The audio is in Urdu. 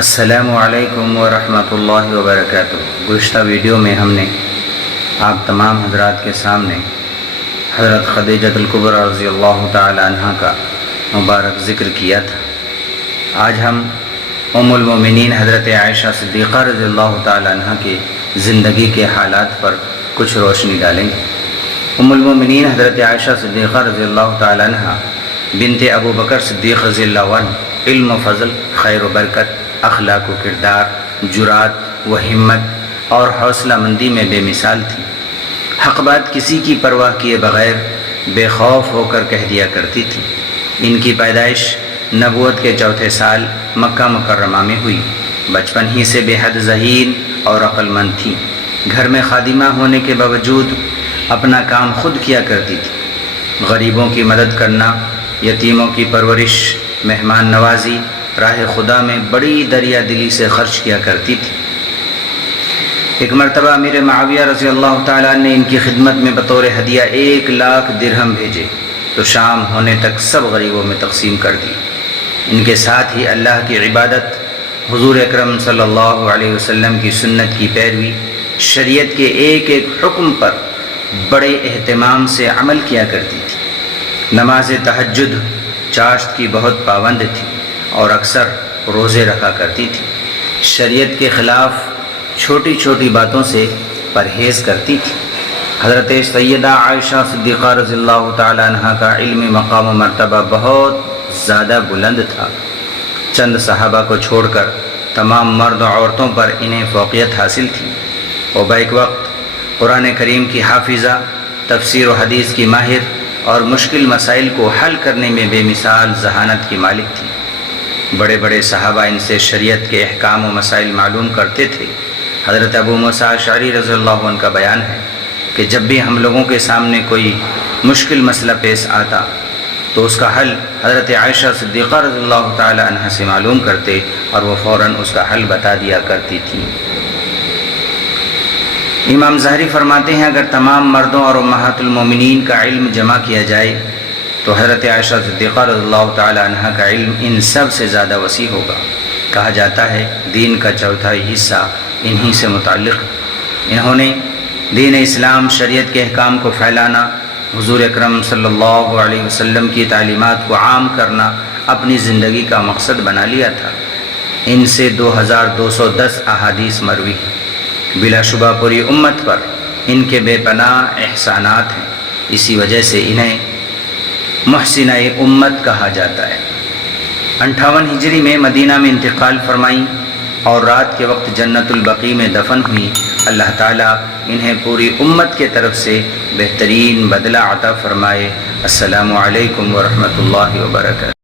السلام علیکم ورحمۃ اللہ وبرکاتہ۔ گزشتہ ویڈیو میں ہم نے آپ تمام حضرات کے سامنے حضرت خدیجہ الکبریٰ رضی اللہ تعالی عنہ کا مبارک ذکر کیا تھا۔ آج ہم ام المومینین حضرت عائشہ صدیقہ رضی اللہ تعالی عنہ کی زندگی کے حالات پر کچھ روشنی ڈالیں گے۔ ام المومنین حضرت عائشہ صدیقہ رضی اللہ تعالی عنہ بنت ابو بکر صدیق رضی اللہ عنہ علم و فضل، خیر و برکت، اخلاق و کردار، جرات و ہمت اور حوصلہ مندی میں بے مثال تھی۔ حق بات کسی کی پرواہ کیے بغیر بے خوف ہو کر کہہ دیا کرتی تھی۔ ان کی پیدائش نبوت کے چوتھے سال مکہ مکرمہ میں ہوئی۔ بچپن ہی سے بے حد ذہین اور عقل مند تھی۔ گھر میں خادمہ ہونے کے باوجود اپنا کام خود کیا کرتی تھی۔ غریبوں کی مدد کرنا، یتیموں کی پرورش، مہمان نوازی، راہ خدا میں بڑی دریا دلی سے خرچ کیا کرتی تھی۔ ایک مرتبہ امیر معاویہ رضی اللہ تعالیٰ نے ان کی خدمت میں بطور ہدیہ 1,00,000 درہم بھیجے تو شام ہونے تک سب غریبوں میں تقسیم کر دی۔ ان کے ساتھ ہی اللہ کی عبادت، حضور اکرم صلی اللہ علیہ وسلم کی سنت کی پیروی، شریعت کے ایک ایک حکم پر بڑے اہتمام سے عمل کیا کرتی تھی۔ نماز تہجد، چاشت کی بہت پابند تھی اور اکثر روزے رکھا کرتی تھی۔ شریعت کے خلاف چھوٹی چھوٹی باتوں سے پرہیز کرتی تھی۔ حضرت سیدہ عائشہ صدیقہ رضی اللہ تعالی عنہ کا علمی مقام و مرتبہ بہت زیادہ بلند تھا۔ چند صحابہ کو چھوڑ کر تمام مرد و عورتوں پر انہیں فوقیت حاصل تھی۔ وہ بیک وقت قرآن کریم کی حافظہ، تفسیر و حدیث کی ماہر اور مشکل مسائل کو حل کرنے میں بے مثال ذہانت کی مالک تھی۔ بڑے بڑے صحابہ ان سے شریعت کے احکام و مسائل معلوم کرتے تھے۔ حضرت ابو موسیٰ اشعری رضی اللہ عنہ کا بیان ہے کہ جب بھی ہم لوگوں کے سامنے کوئی مشکل مسئلہ پیش آتا تو اس کا حل حضرت عائشہ صدیقہ رضی اللہ تعالی عنہ سے معلوم کرتے اور وہ فوراً اس کا حل بتا دیا کرتی تھی۔ امام ظاہری فرماتے ہیں اگر تمام مردوں اور امہات المومنین کا علم جمع کیا جائے تو حضرت عائشہ صدیقہ رضی اللہ تعالی عنہ کا علم ان سب سے زیادہ وسیع ہوگا۔ کہا جاتا ہے دین کا چوتھائی حصہ انہی سے متعلق۔ انہوں نے دین اسلام، شریعت کے احکام کو پھیلانا، حضور اکرم صلی اللہ علیہ وسلم کی تعلیمات کو عام کرنا اپنی زندگی کا مقصد بنا لیا تھا۔ ان سے 2210 احادیث مروی ہیں۔ بلا شبہ پوری امت پر ان کے بے پناہ احسانات ہیں، اسی وجہ سے انہیں محسنہ امت کہا جاتا ہے۔ 58 ہجری میں مدینہ میں انتقال فرمائی اور رات کے وقت جنت البقیع میں دفن ہوئی۔ اللہ تعالیٰ انہیں پوری امت کے طرف سے بہترین بدلہ عطا فرمائے۔ السلام علیکم ورحمۃ اللہ وبرکاتہ۔